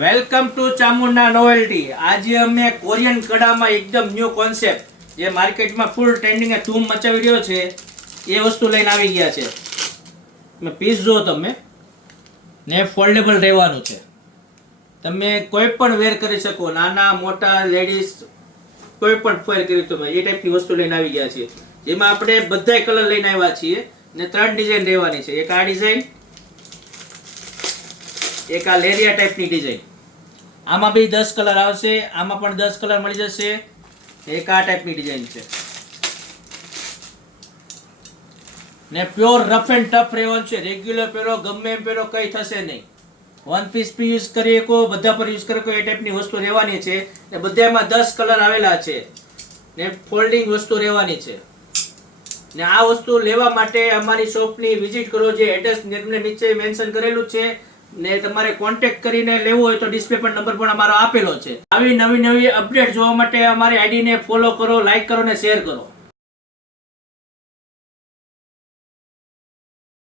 Welcome to Chamunda novelty. આજે અમે Korean કડામાં એકદમ ન્યૂ કોન્સેપ્ટ જે માર્કેટમાં ફૂલ ટ્રેન્ડિંગ ધૂમ મચાવી રહ્યો છે એ વસ્તુ લઈને આવી ગયા છે. પીસ જો તમે ને ફોલ્ડેબલ રહેવાનું છે. તમે કોઈ પણ વેર કરી શકો, નાના મોટા લેડીઝ કોઈ પણ વેર કરી શકો એ ટાઈપની વસ્તુ લઈને આવી ગયા છે. જેમાં આપણે બધાય કલર લઈને આવ્યા છીએ ને 3 ડિઝાઇન રહેવાની છે. એક આ ડિઝાઇન, એક આ લેરિયા ટાઈપની ડિઝાઇન. આમાં બી 10 કલર આવશે, આમાં પણ 10 કલર મળી જશે. એક આ ટાઈપની ડિઝાઇન છે ને પ્યોર રફ એન્ડ ટફ રહેવાનું છે. રેગ્યુલર પહેરો, ગમે એમ પહેરો, કઈ થશે નહીં. વન પીસ પી યુઝ કરી શકો, બધા પર યુઝ કરી શકો એ ટાઈપની વસ્તુ રહેવાની છે. ને બધામાં 10 કલર આવેલા છે ને ફોલ્ડિંગ વસ્તુ રહેવાની છે. ને આ વસ્તુ લેવા માટે અમારી શોપની વિઝિટ કરો. જે એડ્રેસ નીચે મેન્શન કરેલું છે ને તમારે કોન્ટેક્ટ કરીને લેવું હોય તો ડિસ્પ્લે પર નંબર પણ અમારો આપેલો છે. આવી નવી અપડેટ જોવા માટે અમારી આઈડીને ફોલો કરો, લાઈક કરો ને શેર કરો.